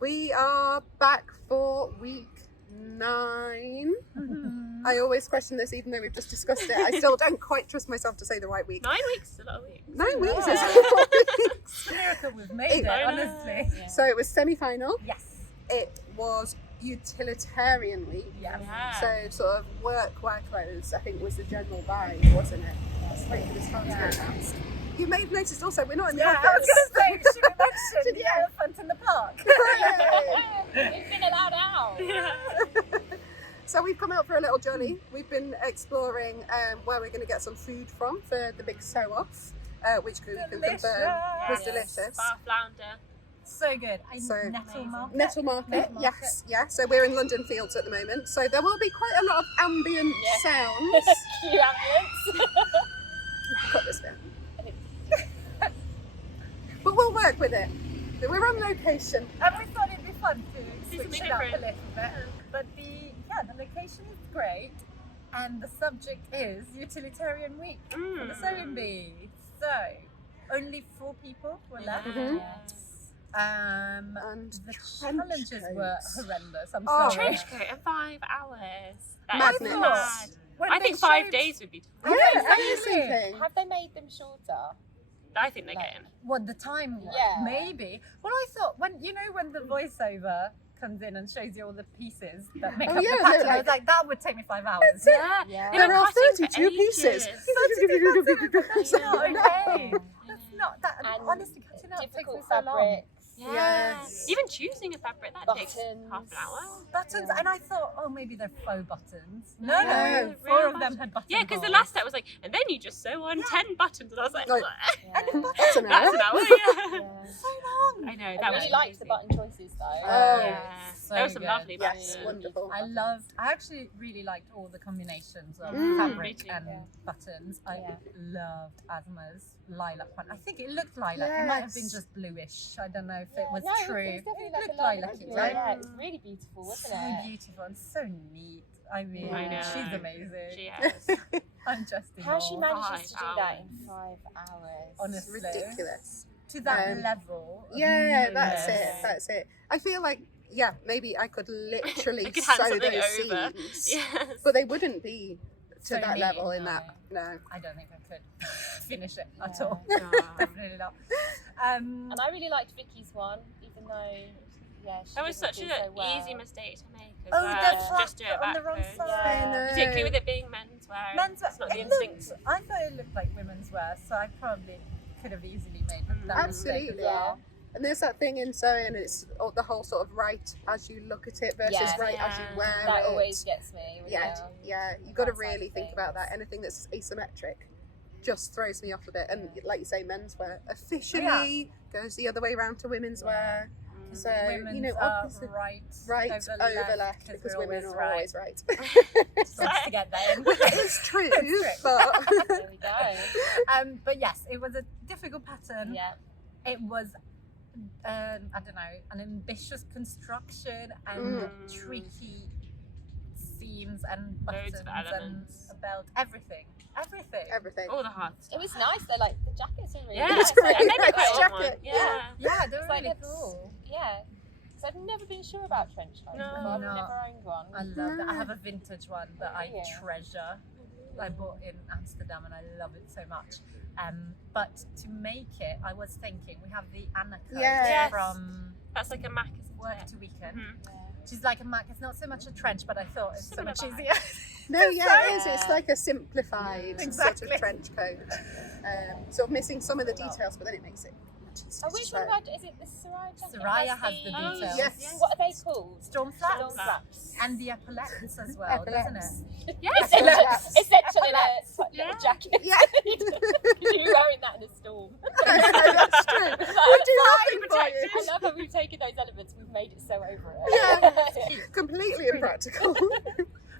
We are back for week 9. Mm-hmm. I always question this, even though we've just discussed it. I still don't quite trust myself to say the right week. 9 weeks is a lot of weeks. 9 weeks Yeah. is a lot of weeks. It's a miracle we've made it, honestly. Yeah. So it was semi-final. Yes. It was Utilitarian week. Yes. Yeah. So sort of wear clothes, I think, was the general vibe, wasn't it? Wait for this phone to go down. You may have noticed also we're not in the Yeah, office. I was going to say, should we mention the elephant in the park? We've been allowed out. Yeah. So we've come out for a little jolly. We've been exploring where we're going to get some food from for the big sew-off, which we can confirm was Yes. delicious. Bar flounder. So good. So- Nettle market. Nettle Market, Nettle yes, yeah. So we're in London Fields at the moment. So there will be quite a lot of ambient sounds. Cue ambulance. Cut this bit. But we'll work with it. We're on location. And we thought it'd be fun to Do switch something it up a different. little bit. But the location is great, and the subject is Utilitarian Week for the sewing bee. So only 4 people were left. Mhm. And the trench challenges were coats. horrendous. I'm Oh. sorry. Trench coat and 5 hours. That Madness. is mad. When I they think 5 showed- days would be. Yeah, Yeah, I was exactly. thinking. Have they made them shorter? I think they're Like- getting. What the time was? Yeah. Maybe. Well, I thought when the voiceover comes in and shows you all the pieces that make Oh, up yeah, the they're pattern, I like- was like, that would take me 5 hours. Yeah. Yeah. They There were are cutting for 32 pieces. ages. That's not okay. No. That's not that. And honestly, cutting out takes me difficult so long. fabrics. Yeah. Yes. Even choosing a fabric that takes Buttons. half an hour. Buttons, Yeah. and I thought, oh, maybe they're faux buttons. No, No, 4 real of them had buttons. Yeah, because the last step was like, and then you just sew on 10 buttons, and I was like, Like- Yeah. That's an that's hour. an hour. Yeah. Yeah. So long. I know I that really was liked the crazy. button choices though. Oh, Yeah. so There were some good. lovely Yes, buttons. wonderful. I actually really liked all the combinations of Mm. fabric Me too. and Yeah. buttons. I Yeah. loved Asma's lilac one. I think it looked lilac. It might have been Yes. just bluish. I don't know if it was No, true. It was definitely It like looked a lilac lilac-y, blue. right? Yeah, it was really beautiful, wasn't So it? beautiful and so neat. I mean, I know. she's amazing. She has. I'm just in How she awe. manages to do 5 that in hours. 5 hours. Honestly. Ridiculous. To that Um, level. of Yeah, that's newness. it. That's it. I feel like, yeah, maybe I could literally I could hand sew something those over. seams, Yes. but they wouldn't be to So that neat, level in no. that. No. I don't think I could finish it at Yeah. all. No. Definitely not. And I really liked Vicky's one, even though, yeah, she That was didn't such do an so well. easy mistake to make as Oh, well. that's Yeah. right. Just do it On the wrong backwards. side. I Yeah. know. Particularly with it being menswear. Men's It's not the it instinct. looked, I thought it looked like women's wear, so I probably could have easily made that mistake. Absolutely. Yeah. And there's that thing in sewing, it's the whole sort of right as you look at it versus Yes. right as you Yeah. wear That it. always gets me. Yeah, you got to that side really of think about things. that. Anything that's asymmetric just throws me off a bit. And like you say, menswear officially goes the other way around to women's wear. So Women's you know, are obviously, right over left because we're women are right. always right. Just to get there. It's true, It's true. but There we go. But yes, it was a difficult pattern. Yeah. It was, I don't know, an ambitious construction and tricky seams and buttons Loads of and elements. a belt, everything. everything. All the hard It stuff. was nice though, like the jackets are really Yeah, nice. great. and they Like, make quite a Jacket. one. Yeah. Yeah, they were It's like really it's- cool. Yeah. Because I've never been sure about trench coats No. before. I've No. never owned one. I love that. I have a vintage one that I Yeah. treasure. I bought in Amsterdam and I love it so much. But to make it, I was thinking we have the Anna coat Yes. from That's like a Mac, isn't Work it? to Weekend. Mhm. Yeah. Which is like a Mac. It's not so much a trench, but I thought it's so Similar much vibe. easier. No, yeah, it is. Yeah. It's like a simplified Exactly. sort of trench coat. Sort of missing some of the details, but then it makes it much easier. Oh, to which sew. one is it? The Soraya jacket? Soraya has the Oh, details. yes. What are they called? Storm Storm flaps. flaps. And the epaulettes as well, doesn't it? Yes. Essentially a Yeah. little jacket. Yeah. You're wearing that in a storm. That's true. I do nothing for I you. love how we've taken those elements, we've made it so over it. Yeah. Completely impractical.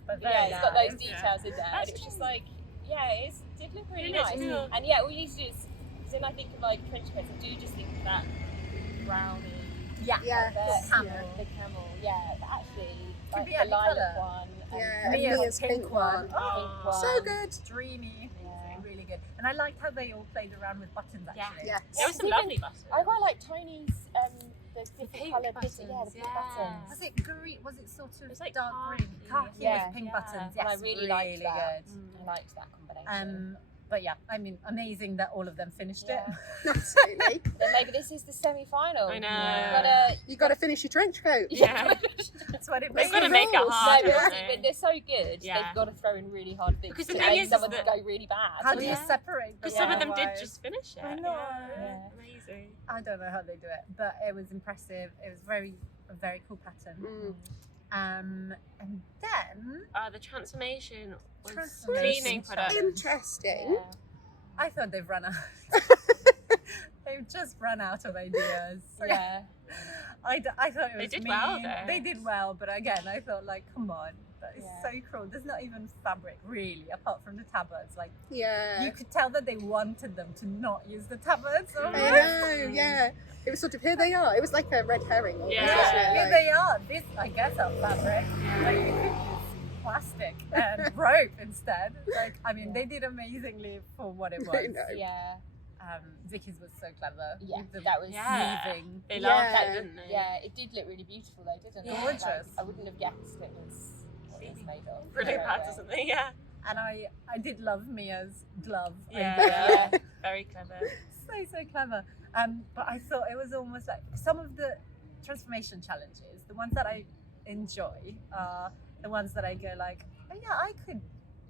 But Yeah, very it's got nice. those details in there, and That's it's just true. like, yeah, it did look really It looks nice. cool. And yeah, all you need to do is, then I think of like trench coats, I do just think of that brownie, Yeah. Yeah. the Camel. the camel, yeah, but actually, Could like be the any lilac colour. one, and Yeah, and Mia's Mia's pink one. Oh, pink one. So good. Dreamy. Yeah. Really good. And I liked how they all played around with buttons Yeah. actually. Yes. There was some Even- lovely buttons. I quite like Tony's, There's different pink coloured buttons, yeah, the pink yeah. buttons. Was it green? Was it sort of was like dark khaki. green? Khaki Yeah. with pink Yeah. buttons. Yes, And I really liked that. good. Mm. I liked that combination. But yeah, I mean, amazing that all of them finished Yeah. it. Absolutely. Then maybe this is the semi-final. I know. Gotta, You got to finish your trench coat. Yeah. That's what it They've was. got to make it rules. hard. no, but haven't honestly, they? when they're so good, Yeah. they've got to throw in really hard things Because the to thing make is someone that- go really bad. How do you Yeah. separate? Because some of them did otherwise? just finish it. I know. Yeah. Amazing. I don't know how they do it, but it was impressive. It was a very cool pattern. Mm. And then The transformation was Transformation. cleaning products. Interesting. Yeah. I thought they've run out. They've just run out of ideas. Yeah. I thought it was They did mean. well, though. They did well, but again, I thought like, come on, that is Yeah. so cruel. There's not even fabric really, apart from the tabards. Like Yeah. you could tell that they wanted them to not use the tabards. I almost. know, yeah. It was sort of, here they are. It was like a red herring almost, Yeah. wasn't it? Here Like- they are. This, I guess, are fabric. Like you could use plastic and rope instead. Like, I mean, they did amazingly for what it I was. know. Yeah. Vicky's was so clever. Yeah, with the that was Yeah. weaving. They Yeah. laughed at it, didn't they? Yeah, it did look really beautiful though, didn't it? Gorgeous. Like, I wouldn't have guessed it was what it was made of. Brilliant No pads way. or something, yeah. And I did love Mia's glove. Yeah. idea. Very clever. So clever. But I thought it was almost like some of the transformation challenges, the ones that I enjoy are the ones that I go like, oh yeah, I could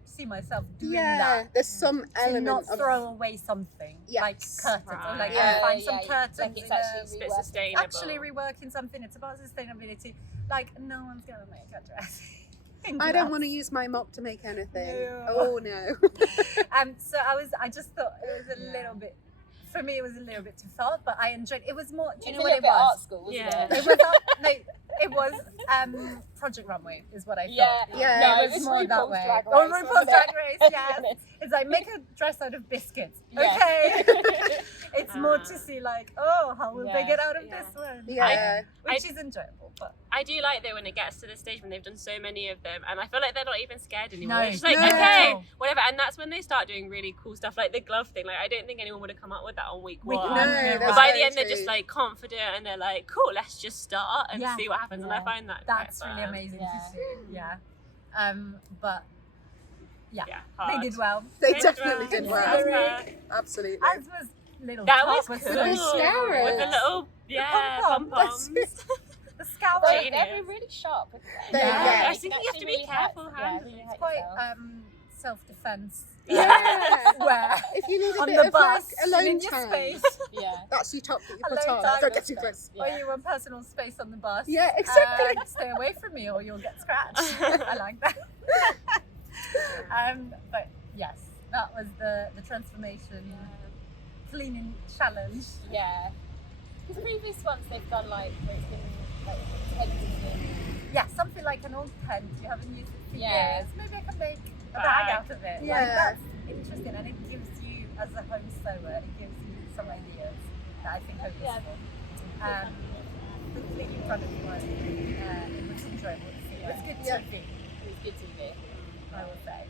see myself doing Yeah, that. there's some To element not of throw away something like Yes. curtains or like Right. find some Yeah, curtains like it's in a- actually It's a bit reworking. sustainable. actually reworking something. It's about sustainability. Like no one's gonna make a dress. in I don't glass. want to use my mop to make anything. No. Oh no. So I just thought it was a little bit, for me it was a little bit too far, but I enjoyed it. Was more, do you know It's a what little it bit art was? school, wasn't Yeah. it? It was no, it was Project Runway is what I thought. Yeah. Yeah. No, It it was was more that RuPaul's way. Drag Race. Or RuPaul's wasn't Drag it? Race, Let's be yes. honest. It's like make a dress out of biscuits. Yeah. Okay. It's more to Ah. see like, oh, how will they Yeah. get out of Yeah. this one? Yeah. Which is enjoyable, but I do like though when it gets to the stage when they've done so many of them, and I feel like they're not even scared anymore. No. They're just like, No. okay, whatever. And that's when they start doing really cool stuff, like the glove thing. Like I don't think anyone would have come up with that on week one. No, that's But by the very end, they're true. just like confident and they're like, cool, let's just start and Yeah. see what happens. And I Yeah. find that that's quite really fun. amazing Yeah. to see. Yeah. But Yeah, they hard. did well. They They definitely did well. Considering- Absolutely. As was little That top was so cool. mascara. With the little, yeah, pom-pom. pom-poms. the scout. They, Genius. they're really sharp, aren't They- they? yeah. I think you have to be careful handling. really It's hurt quite yourself. Yeah. self-defense. Where If you need a on bit the of bus, like alone in your time, space, Yeah. that's your top that you put Alone on. time Don't get is too good. close. or you want personal space on the bus. Yeah, exactly. Stay away from me, or you'll get scratched. I like that. But yes, that was the transformation cleaning challenge. Yeah. Because previous ones they've done like where it's been like tentative. Yeah, something like an old tent you haven't used it for Yeah. years. Maybe I can make a Bag. bag out of it. Like, Yeah. that's interesting, and it gives you, as a home sewer, it gives you some ideas that I think are Yeah. useful. The cleaning product was, it was enjoyable to see. It was good Yeah. TV, It was good TV. I would say.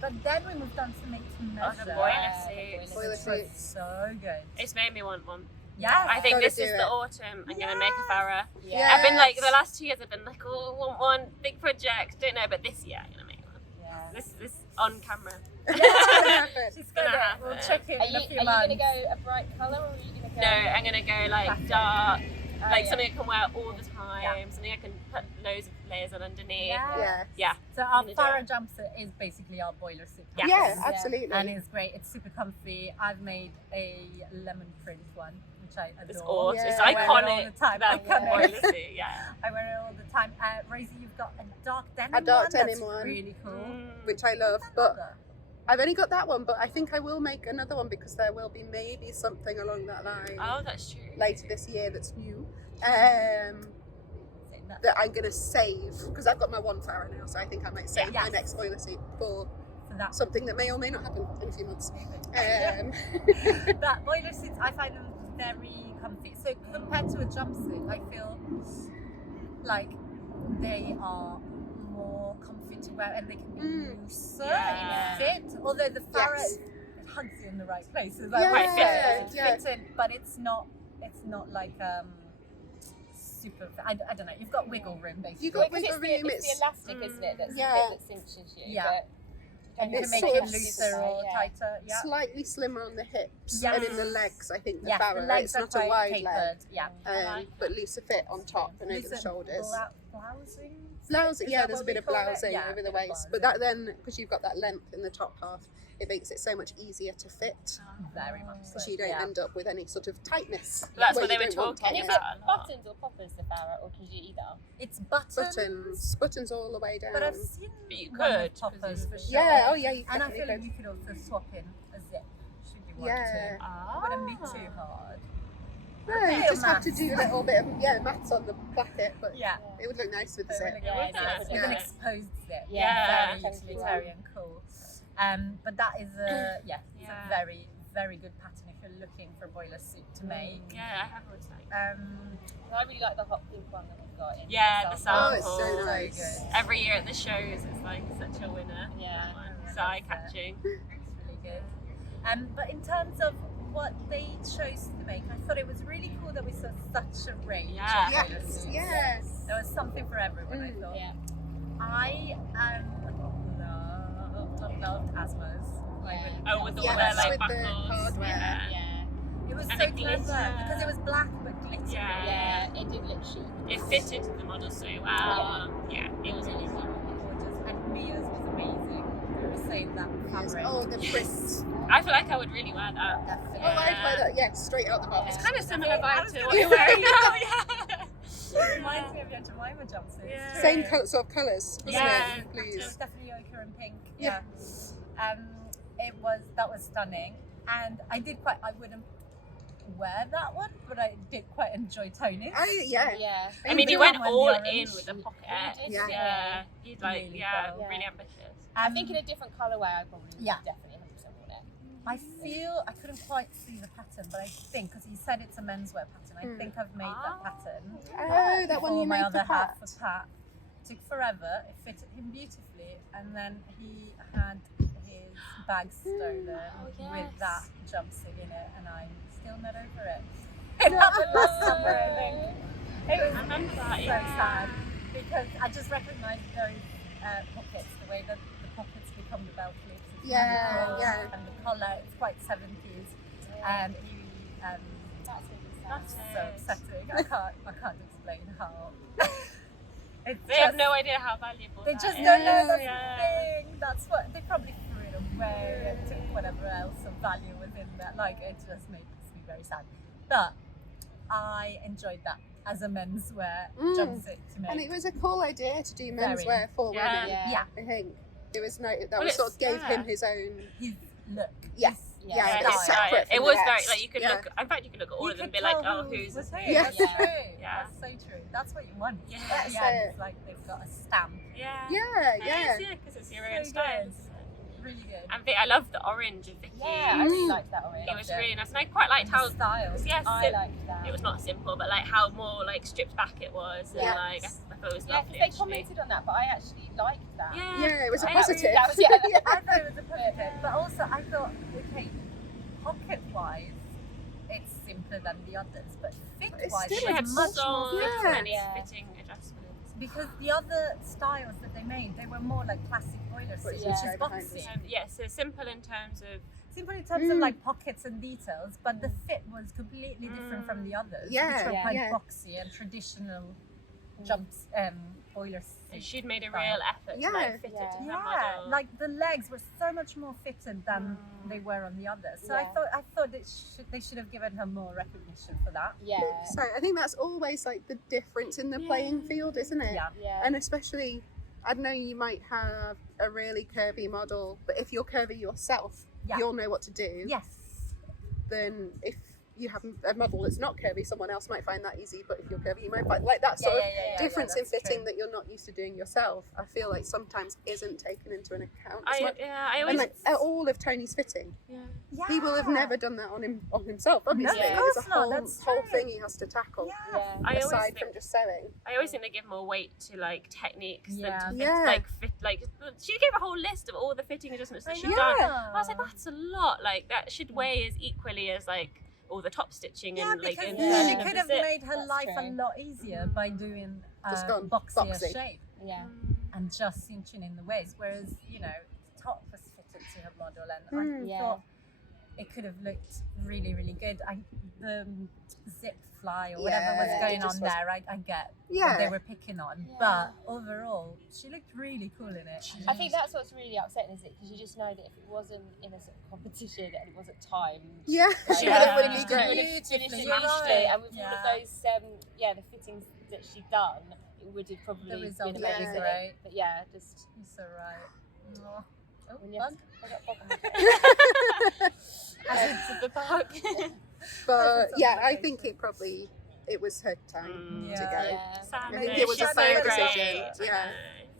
But then we moved on to make to measure. the boiler Yeah, suits. the Boiler which was suits. so good. It's made me want one. Yes. I think Gotta this do is it. the autumn. I'm gonna make a Farah. Yeah. I've been like the Yes. last 2 years. I've been like, oh, I want one big project. Don't know, but this year I'm gonna make one. Yeah. This on camera. It's gonna happen. She's gonna gonna. happen. We'll check in Are in you a few going months. to go a bright colour or are you going to go? No, I'm gonna go like Classic. dark, Oh, like yeah. something I can wear all the time. Yeah. Something I can put loads of layers on underneath. Yeah. Yeah. So our I'm gonna do Farah jumpsuit is basically our boiler suit. Yes. Yeah, Yeah. absolutely. And it's great. It's super comfy. I've made a lemon print one, which I adore. It's awesome. Yeah. It's I wear it all iconic. the time. That Iconic. boiler suit, yeah. I wear it all the time. Rosie, you've got a dark denim A dark one. denim That's one. really cool. Mm. Which I love, but I've only got that one, but I think I will make another one because there will be maybe something along that line Oh, that's true. later this year that's new. So that's That I'm gonna save because I've got my one Farah now, so I think I might save Yeah. my next boiler suit for so that. something that may or may not happen in a few months. But boiler suits, I find them very comfy. So compared to a jumpsuit, I feel like they are more comfy to wear and they can be Mm. looser Yeah. and fit. Although the Farah Yes. it hugs you in the right places. Yeah, Quite fit. yeah. Fit in, but it's not it's not like super. I don't know. You've got wiggle room basically. You've got Because wiggle it's room. the elastic, isn't it? That's Yeah. the bit that cinches you. Yeah. But and you can It's make sort it of looser or yeah. tighter. Yeah. Slightly slimmer on the hips Yes. and in the legs. I think the Yes, Farrow. the legs It's are not a quite wide tapered. leg, Yeah. but looser fit on top and over the shoulders. Blousing. Blouse, Is yeah, that there's a what bit we of call it? blousing Yeah, over a the bit of waist, but blousing. that then, because you've got that length in the top half, it makes it so much easier to fit, Very much so. so you don't yeah. end up with any sort of tightness. That's where what they you were don't want talking And is tightness. it about a lot. buttons or poppers, the Farrow, or can you do either? It's Buttons all the way down. But I've seen But you one with could, 'cause poppers you- for sure. Yeah, oh yeah, you And I definitely feel like could. you could also swap in a zip should you want Yeah. to. It wouldn't be too hard. No, Okay, you just have to maths. do a little bit of mats on the placket, but Yeah. it would look nice with the So zip. really Yeah, good. yeah, With yeah. an exposed zip. Yeah. Very Thank you. utilitarian, cool. But that is it's Yeah. a very, very good pattern if you're looking for a boiler suit to make. Yeah, I have always liked. I really like the hot pink one that we've got in. Yeah, the Oh, sample. it's so nice. good. Every year at the shows, it's like such a winner. Yeah. That one. Yeah, So eye-catching. It's really good. But in terms of what they chose to make, I thought it was really cool that we saw such a range Yeah. of boiler Yes, suits. yes. There was something for everyone, I thought. Yeah. I loved Asma's. Oh, with all Yes, their like with the buckles. hardware. Yeah. Yeah. It was And so the clever glitter. because it was black but glittery. Yeah. Yeah, it did look chic. It fitted the model so well. Yeah, it was really cool. Gorgeous. And Mia's was amazing. We were saying that Yes. fabric. Oh, the prints. I feel like I would really wear that. Definitely. Oh, I'd wear that, yeah, straight out the box. It's kind of similar I vibe was to gonna what you're say. wearing now. Yeah. It reminds me of your Jemima jumpsuit. Yeah. Same sort of colours, wasn't Yeah. it? It was Blues. definitely ochre and pink. Yeah. That was stunning, and I wouldn't wear that one, but I did quite enjoy Tony's. Yeah. Yeah. I mean, the you went one with all the in orange. with the pocket. You did, Yeah. You'd like, Really yeah, well. really ambitious. I think in a different colourway, I probably Yeah. definitely 100% want it. I feel I couldn't quite see the pattern, but I think because he said it's a menswear pattern, I think I've made that pattern. Oh, that one for you my made other for half Pat. for Pat. Took forever. It fitted him beautifully, and then he had his bag stolen with that jumpsuit in it, and I'm still not over it. It happened last summer, I think. It was I remember that, so yeah. sad because I just recognised those pockets, the way that the pockets become the belt loops. It's Yeah, really cool. yeah. And the collar, it's quite 70s. And he, That's really sad. That's so upsetting. I can't explain how. It's They have no idea how valuable They that just is. don't know that's Yeah. the thing. That's what they probably threw it away and took whatever else of value was in there. Like it just makes me very sad. But I enjoyed that as a menswear jumpsuit to make. And it was a cool idea to do Very. menswear for Yeah. women. yeah, I think it was that Well, was sort of it's- gave him his own. his look. Yes. Yeah. Yeah, Yeah, it's style. separate from it was the very rest. like you could Yeah. look. In fact, you could look at all You of them and could be like, tell oh, who who's was this? who. Yeah. That's Yeah. true. Yeah. That's so true. That's what you want. Yeah. At the That's end, it. it's like they've got a stamp. Yeah. Yeah, It yeah. is, yeah, because it's your So own style. good. Really good. And I love the orange of Vicky. Yeah, I really liked that orange. It was really nice, and I quite liked how. style. Yes, I liked that. it was not simple, but like how more like stripped back it was, and Yes. like I thought it was Yeah, lovely. because they actually. commented on that, but I actually liked that. Yeah, it was a I positive. agree. That was, yeah. I thought it was a positive, but also I thought, okay, pocket-wise, it's simpler than the others, but fit-wise, still She it had was much so more Yeah. many Yeah. fitting adjustments. because the other styles that they made, they were more like classic boiler suits, Yeah. which is Right behind boxy. Yeah, so simple in terms of Simple in terms of like pockets and details, but the fit was completely different from the others, Yeah, which were yeah. quite Yeah. boxy and traditional jumps, boiler suits. she'd made a real effort Yeah. to like fit it to her Yeah, model. like the legs were so much more fitted than they were on the others. So Yeah. I thought they should have given her more recognition for that. Yeah. So I think that's always like the difference in the playing field, isn't it? Yeah. Yeah. And especially, I don't know, you might have a really curvy model, but if you're curvy yourself, Yeah. you'll know what to do. Yes. Then if you have a model that's not curvy, someone else might find that easy, but if you're curvy, you might find like that sort of difference in that's fitting true. that you're not used to doing yourself. I feel like sometimes isn't taken into an account. as much. I And always like all of Tony's fitting, Yeah. he will have never done that on himself. Obviously, of there's course a not, whole that's whole true. thing he has to tackle. Yeah. Yeah. I always aside think from just sewing. I always think they give more weight to like techniques Yeah. than to Yeah. fit like she gave a whole list of all the fitting adjustments that I she'd know. done. I was like, that's a lot. Like that should weigh as equally as like all the top stitching Yeah, and like because insertion she of could the have zip. made her That's life a true. lot easier by doing Just gone boxier boxy. shape Yeah. and just cinching in the waist. Whereas, you know, the top was fitted to her model, and I Yeah. thought it could have looked really, really good. The zip fly or whatever Yeah, was it going just on there, I get Yeah. what they were picking on. Yeah. But overall, she looked really cool in it. I think that's what's really upsetting, is it? Because you just know that if it wasn't in a sort of competition and it wasn't timed, Yeah, like, she Yeah. would have it been would great. have finished it You're nicely. right. And with all of Yeah. those, the fittings that she'd done, it would have probably The result been was amazing. great. But yeah, just You're so right. Oh, when you fun. I got bog on my Essence of the bug. But It's yeah, on I the think picture. it was her time Yeah. to go. Yeah. Sam, I think no, it was she's a fair so decision. great. Yeah.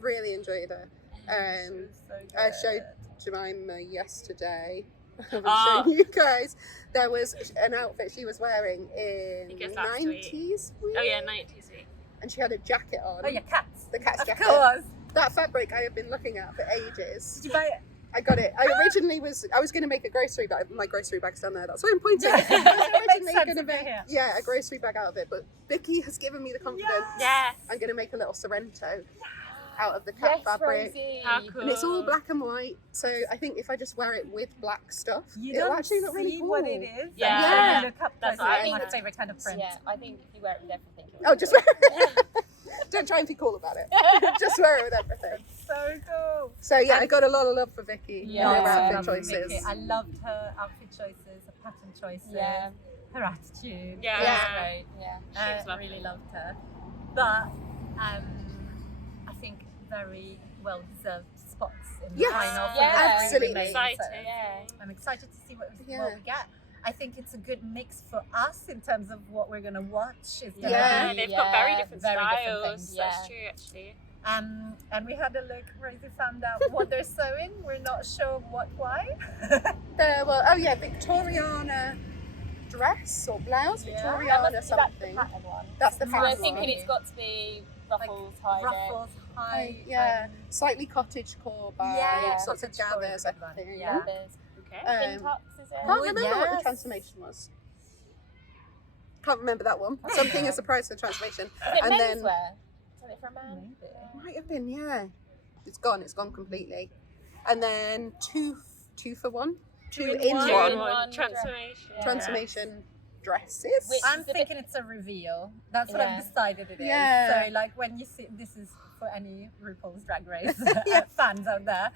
Really enjoyed her. She was so I good. showed Jemima yesterday. I haven't Oh. shown you guys. There was an outfit she was wearing in think it was last week. 90s, Oh yeah, 90s week. and she had a jacket on. Oh yeah, cats. The cat's Of jacket. course. That fabric I have been looking at for ages. Did you buy it? I got it. I originally was going to make a grocery bag. My grocery bag's down there. That's why I'm pointing. Yeah. I was It makes originally sense going to if they're make here. a grocery bag out of it, but Vicky has given me the confidence. Yes. I'm going to make a little Sorrento out of the cat Yes, fabric. Rosie. How cool. And it's all black and white, so I think if I just wear it with black stuff, You it'll don't actually look really see cool. what it is. Yeah. until Yeah. you look up That's closely. what I It's my think. favourite kind of print. Yeah, I think if you wear it with everything. it Oh, would just look wear it. Don't try and be cool about it. Just wear it with everything. So cool. So yeah, I got a lot of love for Vicky. Yeah. and her Yeah. outfit choices. Vicky. I loved her outfit choices, her pattern choices, Yeah. her attitude. Yeah. It was Yeah. great. Yeah. She was I lovely. really loved her. But I think very well deserved spots in the Yes. final. for Yeah. the three Absolutely. remaining. Exciting. So Yeah. I'm excited to see what we Yeah. get. I think it's a good mix for us in terms of what we're going to watch. It's gonna Yeah. be, They've got very Yeah, different very different styles. things, That's yeah. true, actually. and we had a look. Rosie found out what they're sewing. We're not sure why. There were Victoriana dress or blouse, Yeah. Victoriana something. That's the pattern one. That's the So pattern we're thinking one. it's got to be ruffles, high neck. Ruffles, high. Yeah, slightly cottage core by Yeah, sort of cottage core gathers, is I a good one. think. Yeah. There's Okay. pin tucks, is it? Can't Oh, remember what the yes. transformation was. Can't remember that one. Something a surprise for the transformation. Is it And then- menswear? Is it for a man? Maybe. Might have been, yeah. It's gone completely. And then two for one. Two in in Two one. one. in one. One Transformation. Yeah. Transformation dresses. Which- I'm It's a bit- thinking it's a reveal. That's what Yeah. I've decided it is. Yeah. So, like, when you see, this is for any RuPaul's Drag Race Yeah. fans out there,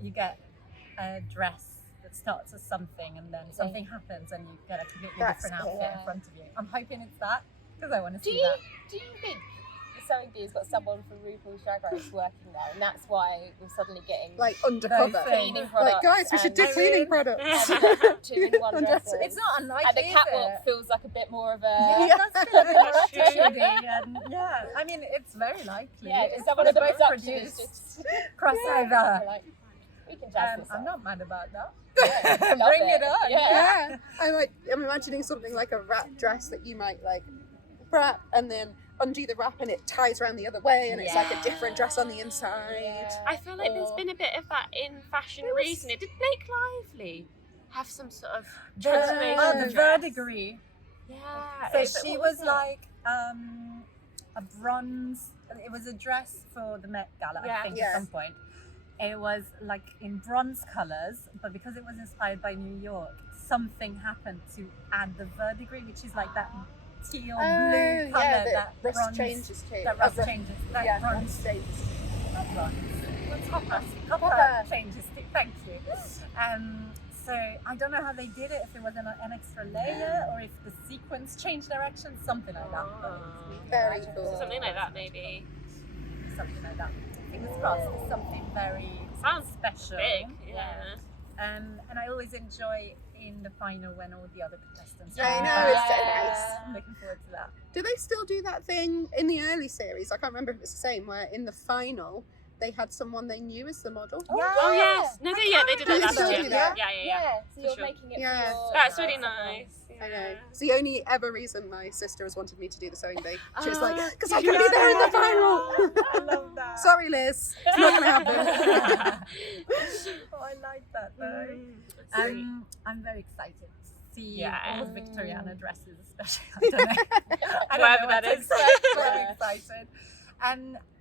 you get a dress that starts as something and then something happens and you get a completely That's different outfit it. in front of you. I'm hoping it's that because I want to Do see you that. do you think the sewing bee's got someone from RuPaul's Drag Race working there, and that's why we're suddenly getting Like undercover. Those cleaning things. products? Like, guys, we should do and- cleaning and- products. two-in-one And dresses. It's not unlikely. And the is catwalk it? feels like a bit more of a Yeah, Yeah. that's feel a bit more That's true. attitude-y and yeah, I mean it's very likely. yeah. It's Because someone at the both production produced is just crossover. we're like, we can jazz this I'm up. not mad about that. Yeah, love Bring it on. Yeah. Yeah. I'm imagining something like a wrap dress that you might like wrap and then undo the wrap and it ties around the other way and it's like a different dress on the inside. Yeah. I feel like there's Or- been a bit of that in fashion There was- recently. Did Blake Lively have some sort of The transformation dress? verdigris. Yeah. So it's- she what was was it? like a bronze. It was a dress for the Met Gala, Yeah. I think, Yeah. at some point. It was like in bronze colors, but because it was inspired by New York, something happened to add the verdigris, which is like that teal blue color yeah, that rust bronze changes to. That rust rust- changes. That Yeah, bronze rust changes. not bronze. What's copper? Copper. Copper changes. Thank you. So I don't know how they did it. If it was an extra layer or if the sequence changed direction, something like that. But it's Very magical. cool. Something like that, maybe. Something like that. Fingers crossed. It's something very Sounds special. big. Yeah. And I always enjoy in the final when all the other contestants. I come know, back. it's so Yeah. nice. I'm looking forward to that. Do they still do that thing in the early series? I can't remember if it's the same, where in the final they had someone they knew as the model. Oh yes. No, they did Do that they last still year. do that? Yeah. Yeah, so For you're sure. making it Yeah. for your That's really someone. nice. I know. Yeah. It's the only ever reason my sister has wanted me to do the sewing bee. She was like, Ah, because I can be there in the final. I love that. Sorry, Liz. It's not going to happen. Oh, I like that though. Sweet. I'm very excited to see Yeah. all the Victoriana dresses, especially. I don't know. I don't Whatever know that what to is. expect, but I'm Yeah. excited.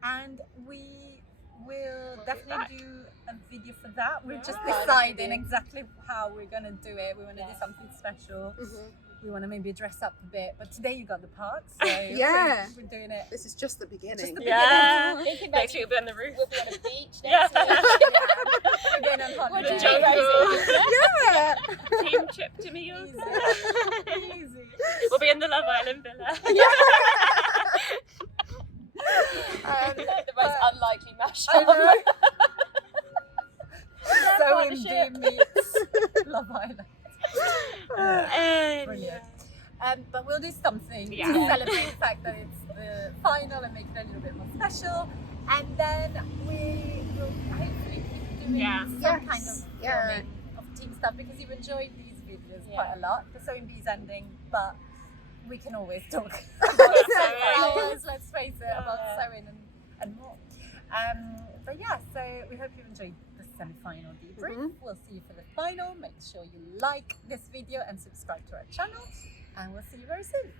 And we will definitely do a video for that. We're just Yeah. deciding exactly how we're gonna do it. We want to do Yeah. something special. Mhm. We want to maybe dress up a bit. But today you got the part, so Yeah. we're doing it. This is just the beginning. Just the Yeah. Thinking Next maybe week we'll be on the roof. we'll be on a beach Yeah. next week. We're going on We're holiday. The doing jungle. crazy. Yeah. Team trip to Mallorca. Easy. We'll be in the Love Island villa. The most unlikely I mashup. know. So partnership. Indie meets Love Island. Brilliant. But we'll do something Yeah. to celebrate the fact that it's the final and make it a little bit more special. And then we will hopefully keep doing Yeah. some Yes. kind of Yeah. filming of team stuff because you've enjoyed these videos Yeah. quite a lot. The Sewing Bee's ending, but we can always talk About about sewing. hours, let's face it, about Yeah. sewing and more. But yeah, so we hope you enjoyed the semi-final debrief. Mhm. We'll see you for the final. Make sure you like this video and subscribe to our channel, and we'll see you very soon.